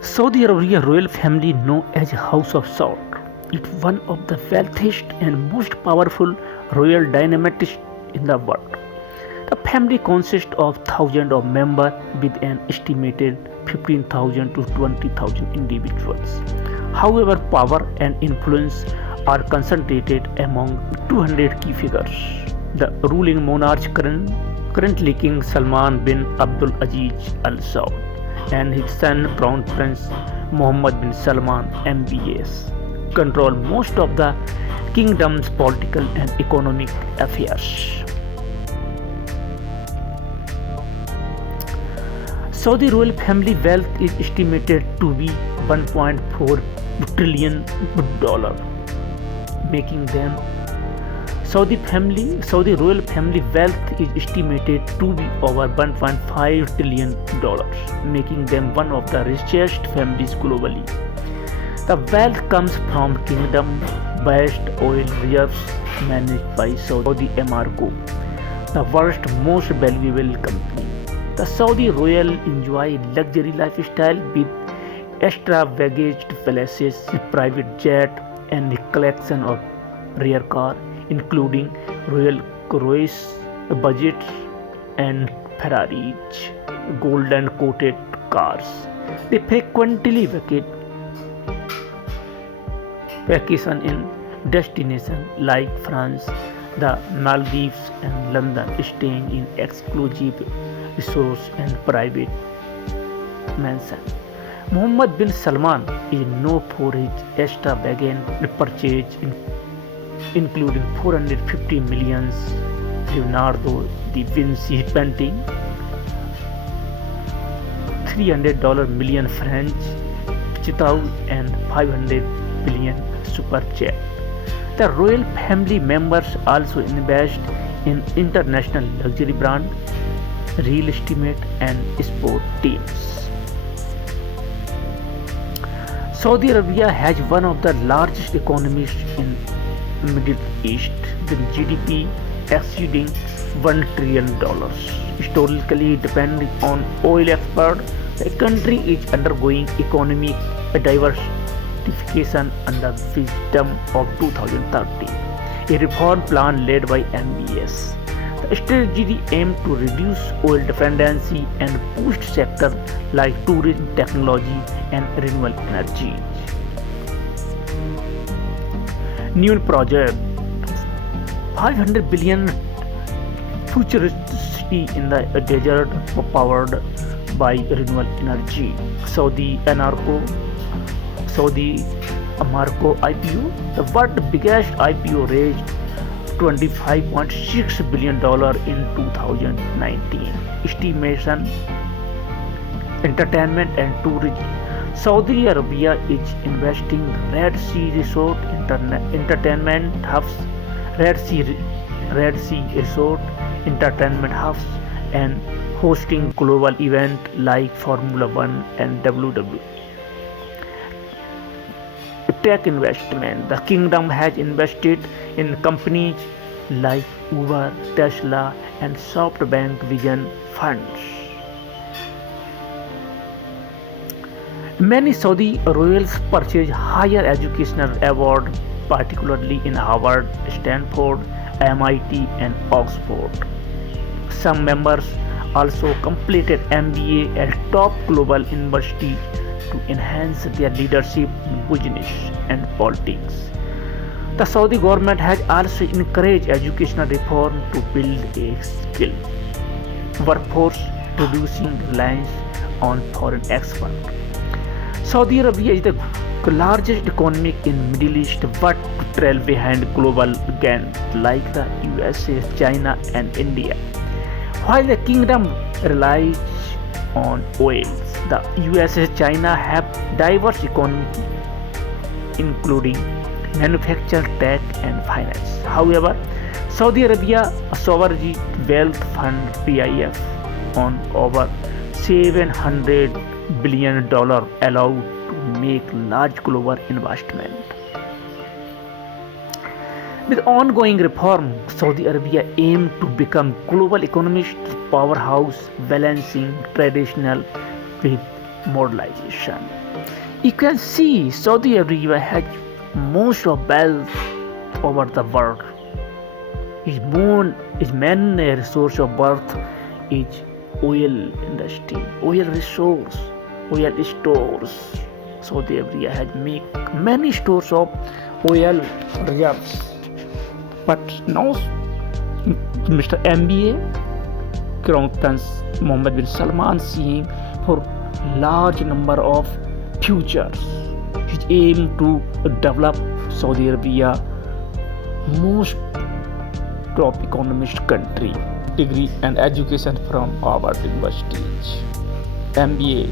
Saudi Arabia royal family known as House of Saud. It's one of the wealthiest and most powerful royal dynasties in the world. The family consists of thousands of members with an estimated 15,000 to 20,000 individuals. However, power and influence are concentrated among 200 key figures. The ruling monarch currently King Salman bin Abdul Aziz Al Saud and his son Crown Prince Mohammed bin Salman MBS control most of the kingdom's political and economic affairs. Saudi royal family wealth is estimated to be 1.4 trillion dollar, making them Saudi royal family wealth is estimated to be over 1.5 trillion dollars, making them one of the richest families globally. The wealth comes from kingdom-based oil reserves managed by Saudi Aramco, the world's most valuable company. The Saudi royal enjoy luxury lifestyle with extravagant palaces, private jet, and a collection of rare cars, including Royal Cruise budgets and Ferraris, golden-coated cars. They frequently vacation in destinations like France, the Maldives, and London, staying in exclusive resorts and private mansions. Mohammed bin Salman is known for his extravagant purchase, including 450 million Leonardo da Vinci painting, $300 million French Chiteau, and 500 billion super jet. The royal family members also invest in international luxury brands, real estate, and sport teams. Saudi Arabia has one of the largest economies in Middle East, with GDP exceeding $1 trillion. Historically depending on oil export, the country is undergoing economic diversification under wisdom of 2030, a reform plan led by MBS. The strategy aimed to reduce oil dependency and boost sectors like tourism, technology, and renewable energy. New project 500 billion futuristic city in the desert powered by renewable energy. Saudi Aramco IPO, the world's biggest IPO, raised $25.6 billion in 2019. Estimation, entertainment and tourism. Saudi Arabia is investing Red Sea Resort entertainment hubs, Red Sea Resort entertainment hubs, and hosting global events like Formula One and WWE. Tech investment. The kingdom has invested in companies like Uber, Tesla, and SoftBank Vision funds. Many Saudi royals purchase higher educational awards, particularly in Harvard, Stanford, MIT, and Oxford. Some members also completed MBA at top global universities to enhance their leadership in business and politics. The Saudi government has also encouraged educational reform to build a skilled workforce, reducing reliance on foreign experts. Saudi Arabia is the largest economy in Middle East, but trail behind global giants like the USA, China, and India. While the kingdom relies on oil, the USA and China have diverse economies, including manufacture, tech, and finance. However, Saudi Arabia Sovereign Wealth Fund (PIF) on over $700 billion allowed to make large global investment. With ongoing reform, Saudi Arabia aims to become global economic powerhouse, balancing traditional with modernization. You can see Saudi Arabia has most of wealth over the world. Its main resource of wealth is oil industry, oil resource, oil stores. Saudi Arabia has make many stores of oil reserves. But now Mr. MBA, Crown Prince Mohammed bin Salman seeing for large number of futures. He aim to develop Saudi Arabia most top economist country. Degree and education from Harvard University. MBA.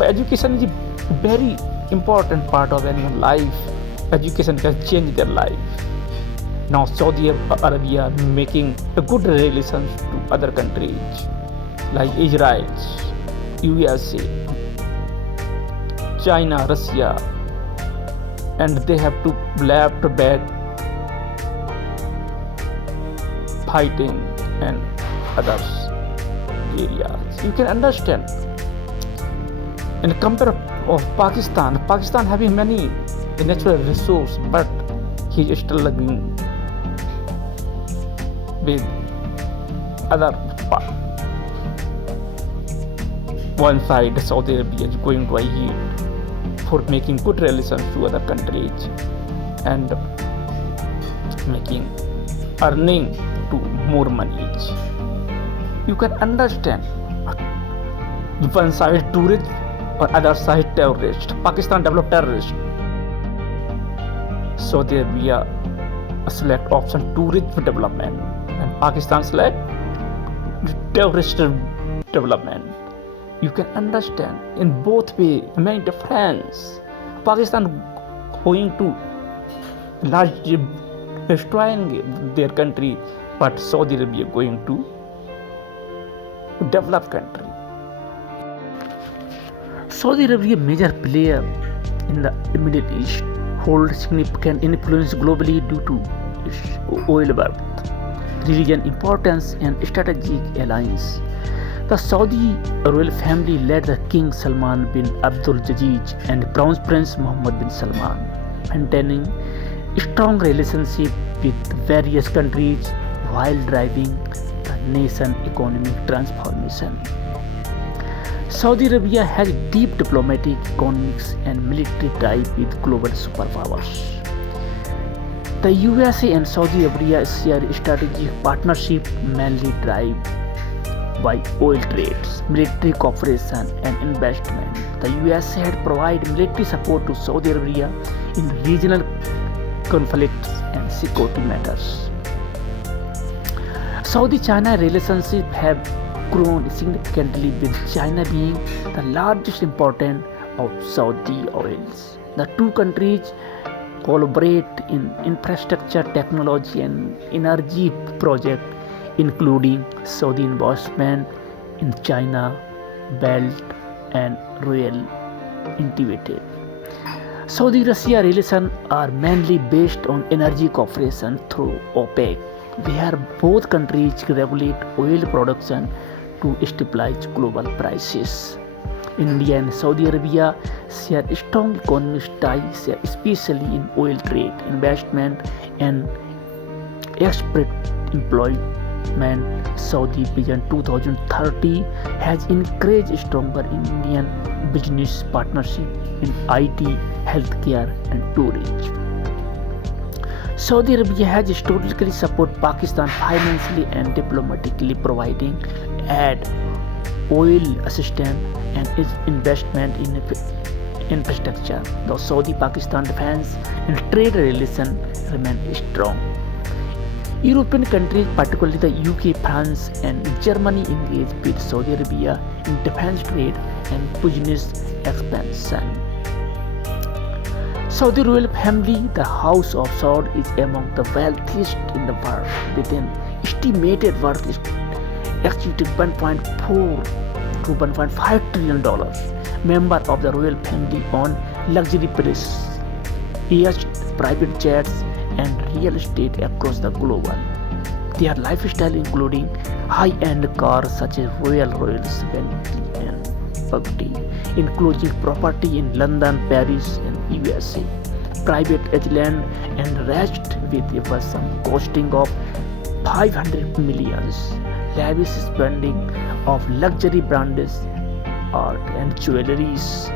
Education is a very important part of anyone's life. Education can change their life. Now Saudi Arabia making a good relations to other countries like Israel, USA, China, Russia, and they have to left back fighting and others areas. You can understand. In compare of Pakistan having many natural resources, but he is struggling with other part. One side Saudi Arabia is going to aid for making good relations to other countries and making earning to more money. You can understand. One side tourist or other side terrorist. Pakistan developed terrorist. Saudi Arabia select option tourism development and Pakistan select terrorist development. You can understand in both way many difference. Pakistan going to large destroying their country, but Saudi Arabia going to develop country. Saudi Arabia, major player in the Middle East, holds significant influence globally due to its oil wealth, religion importance, and strategic alliance. The Saudi royal family led by King Salman bin Abdul Aziz and Crown Prince Mohammed bin Salman, maintaining strong relationship with various countries while driving the nation's economic transformation. Saudi Arabia has deep diplomatic, economics, and military ties with global superpowers. The USA and Saudi Arabia share strategic partnership mainly driven by oil trades, military cooperation, and investment. The USA had provided military support to Saudi Arabia in regional conflicts and security matters. Saudi-China relationship have grown significantly, with China being the largest importer of Saudi oils. The two countries collaborate in infrastructure, technology, and energy projects, including Saudi investment in China Belt and Royal Initiative. Saudi-Russia relations are mainly based on energy cooperation through OPEC, where both countries regulate oil production to stabilize global prices. India and Saudi Arabia share strong economic ties, especially in oil trade, investment, and export employment. Saudi Vision 2030 has encouraged stronger Indian business partnership in IT, healthcare, and tourism. Saudi Arabia has historically supported Pakistan financially and diplomatically, providing aid, oil assistance, and its investment in infrastructure. The Saudi-Pakistan defense and trade relations remain strong. European countries, particularly the UK, France, and Germany, engage with Saudi Arabia in defense trade and business expansion. Saudi royal family, the House of Saud, is among the wealthiest in the world, with an estimated worth exceeding $1.4 to $1.5 trillion. Members of the royal family own luxury yachts, private jets, and real estate across the globe. Their lifestyle including high-end cars such as Rolls-Royce, Bentley, and property, including property in London, Paris, and USA. Private island and rest with a sum costing of 500 millions. Lavish spending of luxury brands, art, and jewelries.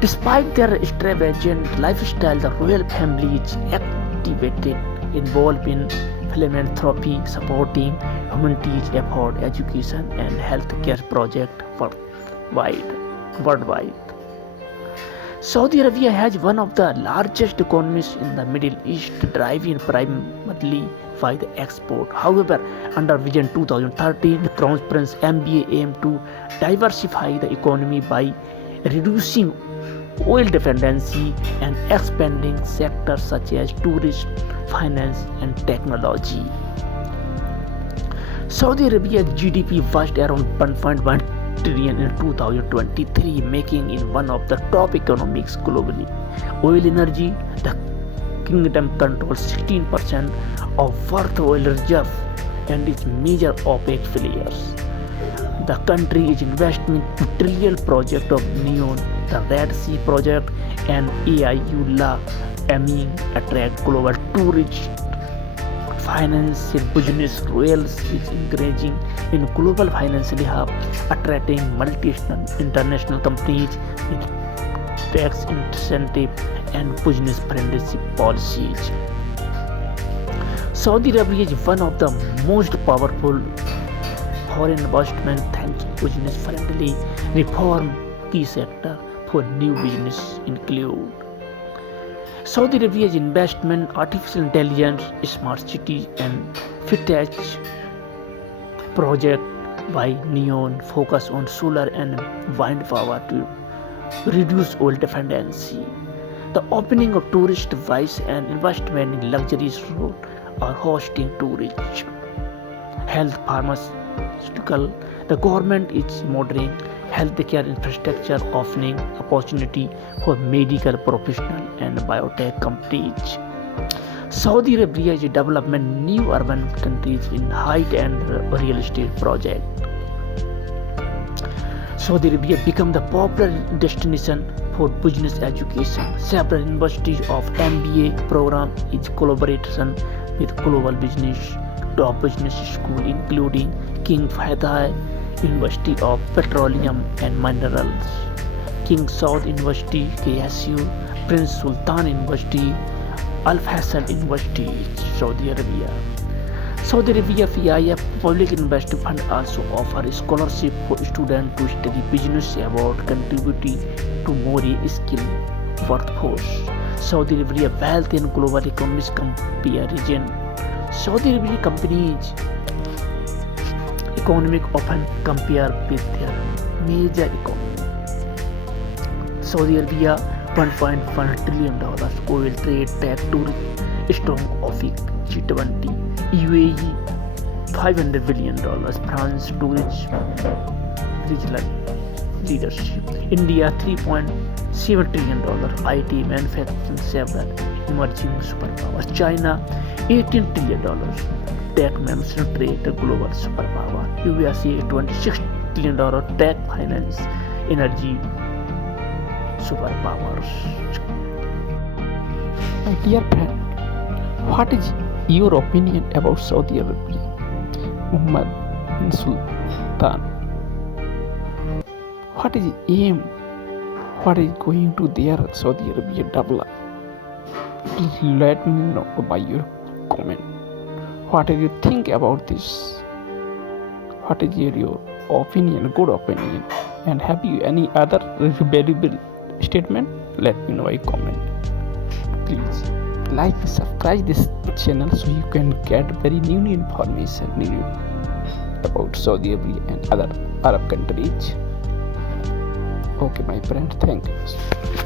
Despite their extravagant lifestyle, the royal family is activated, involved in philanthropy, supporting humanities effort, education, and healthcare projects worldwide. Saudi Arabia has one of the largest economies in the Middle East, driven primarily by the export. However, under Vision 2030, the Crown Prince MBA aimed to diversify the economy by reducing oil dependency and expanding sectors such as tourism, finance, and technology. Saudi Arabia's GDP was around 1.1 trillion in 2023, making it one of the top economies globally. Oil energy, the kingdom controls 16% of world oil reserve and is major OPEC players. The country is investing in $2 trillion project of NEOM, the Red Sea project, and AIULA, aiming attract global tourists. Financial business royals is engaging in global financial hub, attracting multinational international companies with tax incentive and business friendship policies. Saudi Arabia is one of the most powerful foreign investment thanks to business friendly reform. Key sector for new business include Saudi Arabia's investment, artificial intelligence, smart cities, and fintech project by NEOM focus on solar and wind power to reduce oil dependency. The opening of tourist advice and investment in luxuries road are hosting tourism. Health pharmaceutical, the government is monitoring healthcare infrastructure, offering opportunity for medical professionals and biotech companies. Saudi Arabia is developing new urban countries in high-end real estate projects. Saudi Arabia became the popular destination for business education. Several universities of MBA program is collaboration with global business, top business school including King Faisal University of Petroleum and Minerals, King Saud University, KSU, Prince Sultan University, Al Faisal University, Saudi Arabia. Saudi Arabia FIF Public Investment Fund also offers scholarship for students to study business abroad, contributing to more skilled workforce. Saudi Arabia wealth and global economics comparison. Saudi Arabia companies economic often compare with their major economy. Saudi Arabia $1.1 trillion oil trade tech tourism strong OPEC G20, UAE $500 billion France tourism regional leadership, India $3.7 trillion IT manufacturing several emerging superpowers, China $18 trillion tech manufacturing trade global superpower, USA $26 trillion tech finance energy superpowers. My dear friend, what is your opinion about Saudi Arabia? Muhammad bin Sultan. What is aim? What is going to their Saudi Arabia develop? Please let me know by your comment. What do you think about this? What is your opinion, good opinion? And have you any other valuable statement? Let me know by comment. Please like and subscribe this channel so you can get very new information about Saudi Arabia and other Arab countries. Okay my friend, thank you.